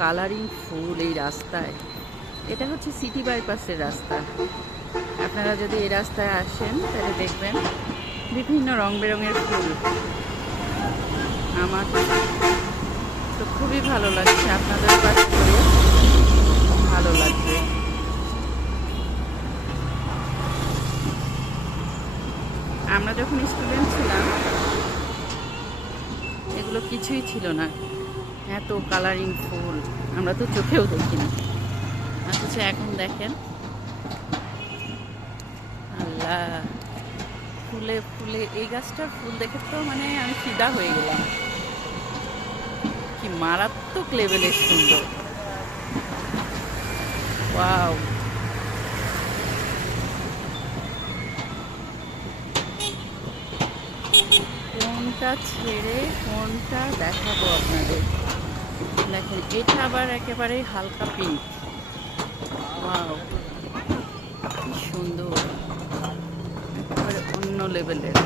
Colouring ফুল এই রাস্তায়। এটা হচ্ছে সিটি বাইপাসের রাস্তা। আপনারা যদি এই রাস্তায় আসেন তাহলে দেখবেন বিভিন্ন রং বেরঙের ফুল। আমার তো খুবই ভালো লাগছে, আপনাদের কাছ করে ভালো লাগবে। আমরা যখন স্টুডেন্ট ছিলাম এগুলো কিছুই ছিল না, এত কালারিং ফুল আমরা তো চোখেও দেখিনি। অথচ এখন দেখেন, আল্লাহ, ফুলে ফুলে এই গাছটার ফুল দেখে তো মানে আমি ফিদা হয়ে গেলাম। কি মারাত্মক লেভেলের সুন্দর, ওয়াও। কোনটা ছেড়ে কোনটা দেখাবো আপনাদের? দেখেন, এটা আবার একেবারে হালকা পিঙ্ক, ওয়াও, কি সুন্দর, একেবারে অন্য লেভেলের।